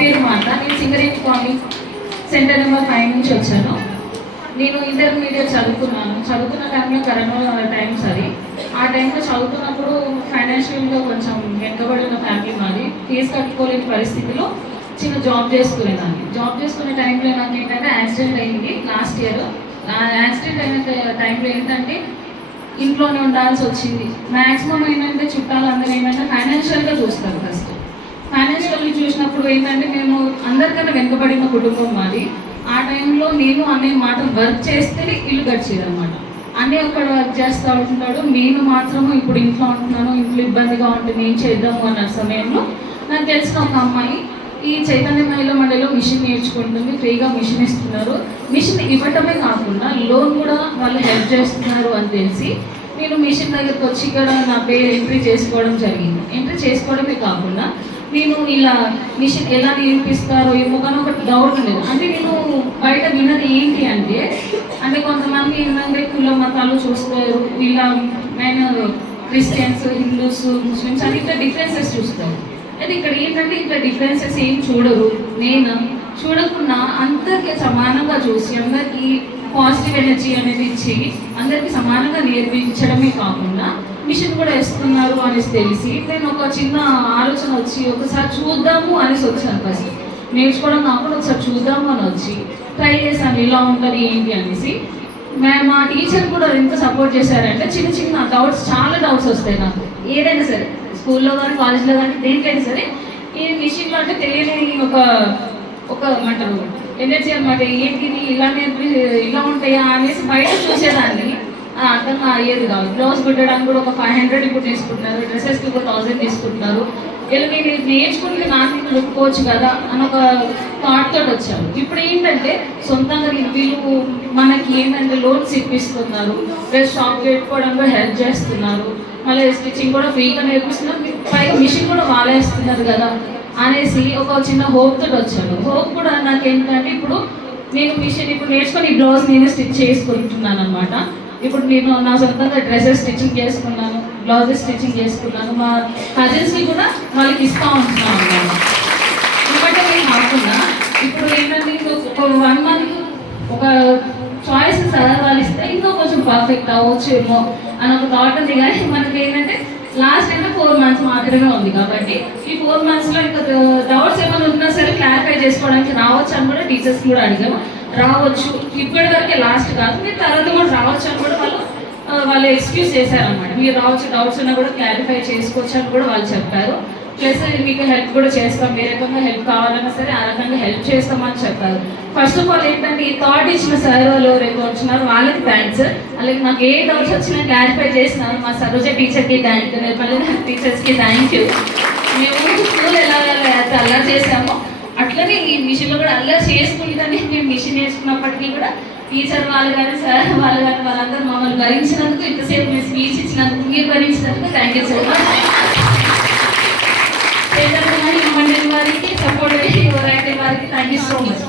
పేరు మాట. నేను సింగరేణి కాలనీ సెంటర్ నెంబర్ 5 నుంచి వచ్చాను. నేను ఇంటర్మీడియట్ చదువుతున్న టైంలో కరోనా టైమ్స్ అది. ఆ టైంలో చదువుతున్నప్పుడు ఫైనాన్షియల్గా కొంచెం వెనుకబడిన ఫ్యామిలీ మాది. ఫీజు కట్టుకోలేని పరిస్థితిలో చిన్న జాబ్ చేసుకునే టైంలో నాకు ఏంటంటే యాక్సిడెంట్ అయింది లాస్ట్ ఇయర్. యాక్సిడెంట్ అయిన టైంలో ఏంటంటే ఇంట్లోనే ఉండాల్సి వచ్చింది. మ్యాక్సిమం ఏంటంటే చుట్టాలందరూ ఏంటంటే ఫైనాన్షియల్గా చూస్తారు. ఫస్ట్ ఫైనాన్షియల్గా చూసినప్పుడు ఏంటంటే మేము అందరికన్నా వెనుకబడిన కుటుంబం మాది. ఆ టైంలో నేను అనే మాట వర్క్ చేస్తేనే ఇల్లు గడిచేది అనమాట. అన్నీ అక్కడ వర్క్ చేస్తూ ఉంటున్నాడు, నేను మాత్రము ఇప్పుడు ఇంట్లో ఉంటున్నాను. ఇంట్లో ఇబ్బందిగా ఉంటుంది, ఏం చేద్దాము అన్న సమయంలో నాకు తెలిసిన ఒక అమ్మాయి ఈ చైతన్య మహిళా మండలిలో మిషన్ నేర్చుకుంటుంది. ఫ్రీగా మిషన్ ఇస్తున్నారు. మిషన్ ఇవ్వటమే కాకుండా లోన్ కూడా వాళ్ళు హెల్ప్ చేస్తున్నారు అని తెలిసి నేను మిషన్ దగ్గరికి వచ్చి ఇక్కడ నా పేరు ఎంట్రీ చేసుకోవడం జరిగింది. ఎంట్రీ చేసుకోవడమే కాకుండా నేను ఇలా మిషన్ ఎలా నేర్పిస్తారో ఏమో కానీ ఒక డౌట్ ఉండేది. అంటే నేను బయట విన్నది ఏంటి అంటే కొంతమంది ఏంటంటే కుల మతాలు చూస్తారు, ఇలా నేను క్రిస్టియన్స్, హిందూస్, ముస్లిమ్స్ అని ఇట్లా డిఫరెన్సెస్ చూస్తారు. అయితే ఇక్కడ ఏంటంటే ఇట్లా డిఫరెన్సెస్ ఏం చూడరు. నేను చూడకుండా అందరికీ సమానంగా చూసి అందరికీ పాజిటివ్ ఎనర్జీ అనేది ఇచ్చి అందరికీ సమానంగా నేర్పించడమే కాకుండా మిషన్ కూడా ఇస్తున్నారు అనేసి తెలిసి నేను ఒక చిన్న ఆలోచన వచ్చి ఒకసారి చూద్దాము అనేసి వచ్చాను. ఫస్ట్ నేర్చుకోవడం కాకుండా ఒకసారి చూద్దాము అని వచ్చి ట్రై చేశాను ఇలా ఉంటుంది ఏంటి అనేసి. మా టీచర్ కూడా ఎంత సపోర్ట్ చేశారంటే చిన్న చిన్న డౌట్స్, చాలా డౌట్స్ వస్తాయి నాకు ఏదైనా సరే, స్కూల్లో కానీ కాలేజ్లో కానీ దేనికైనా సరే. ఈ మిషన్లో అంటే తెలియని ఒక ఏమంటారు ఎనర్జీ అనమాట. ఏంటి ఇలా ఉంటాయా అనేసి బయట చూసేదాన్ని, అర్థం అయ్యేది కాదు. బ్లౌజ్ కుట్టడానికి కూడా ఒక 500 ఇప్పుడు తీసుకుంటున్నారు, డ్రెస్సెస్కి ఒక 1000 తీసుకుంటున్నారు. ఇలా నేను నేర్చుకుంటే నాకు లుక్కోవచ్చు కదా అని ఒక థాట్ తోటి వచ్చాను. ఇప్పుడు ఏంటంటే సొంతంగా వీళ్ళు మనకి ఏంటంటే లోన్స్ ఇప్పిస్తున్నారు, ప్లస్ షాప్ పెట్టుకోవడం కూడా హెల్ప్ చేస్తున్నారు, మళ్ళీ స్టిచ్చింగ్ కూడా ఫ్రీగా నేర్పిస్తున్నారు, పైగా మిషన్ కూడా వాలేస్తున్నారు కదా అనేసి ఒక చిన్న హోప్ తోటి వచ్చాను. హోప్ కూడా నాకు ఏంటంటే ఇప్పుడు నేను మిషన్ ఇప్పుడు నేర్చుకొని ఈ బ్లౌజ్ నేను స్టిచ్ చేసుకుంటున్నాను అనమాట. ఇప్పుడు నేను నా సొంతంగా డ్రెస్సెస్ స్టిచ్చింగ్ చేసుకున్నాను, బ్లౌజెస్ స్టిచ్చింగ్ చేసుకున్నాను. మా కజిన్స్కి కూడా వాళ్ళకి ఇస్తూ ఉంటున్నాను అన్నమాట. ఇవ్వటమే కాకుండా ఇప్పుడు ఏంటంటే ఒక 1 month ఒక చాయిస్ వాళ్ళు ఇస్తే ఇంకా కొంచెం పర్ఫెక్ట్ అవ్వచ్చేమో అని ఒక థాట్ ఉంది. కానీ మనకి ఏంటంటే లాస్ట్ అయినా 4 months మాత్రమే ఉంది కాబట్టి ఈ 4 monthsలో ఇంకా డౌట్స్ ఏమైనా ఉన్నా సరే క్లారిఫై చేసుకోవడానికి రావచ్చు అని కూడా టీచర్స్ కూడా అడిగాము. రావచ్చు, ఇప్పటి వరకే లాస్ట్ కాదు, మీరు తర్వాత కూడా రావచ్చు అని కూడా వాళ్ళు ఎక్స్క్యూజ్ చేశారనమాట. మీరు రావచ్చు, డౌట్స్ ఉన్నా కూడా క్లారిఫై చేసుకోవచ్చు అని కూడా వాళ్ళు చెప్పారు. ప్లస్ మీకు హెల్ప్ కూడా చేస్తాం, ఏ రకంగా హెల్ప్ కావాలన్నా సరే ఆ రకంగా హెల్ప్ చేస్తామని చెప్పారు. ఫస్ట్ ఆఫ్ ఆల్ ఏంటంటే ఈ థాట్ ఇచ్చిన సార్ వాళ్ళు ఎవరైతే వచ్చినారో వాళ్ళకి థ్యాంక్స్. అలాగే నాకు ఏ డౌట్స్ వచ్చినా క్లారిఫై చేసినారు మా సరోజ టీచర్కి థ్యాంక్ యూ, మళ్ళీ టీచర్స్కి థ్యాంక్ యూ. మేము స్కూల్ ఎలా అలా చేసామో అట్లనే ఈ మిషన్లో కూడా అలా చేసుకుంటానే మేము మిషన్ వేసుకున్నప్పటికీ కూడా టీచర్ వాళ్ళు కానీ సార్ వాళ్ళు కానీ వాళ్ళందరూ మమ్మల్ని భరించినందుకు, ఇంతసేపు మీరు స్పీచ్ ఇచ్చినందుకు, మీరు భరించినందుకు థ్యాంక్ యూ సో మచ్. మండలి వారికి, సపోర్ట్ వారికి థ్యాంక్ యూ సో మచ్.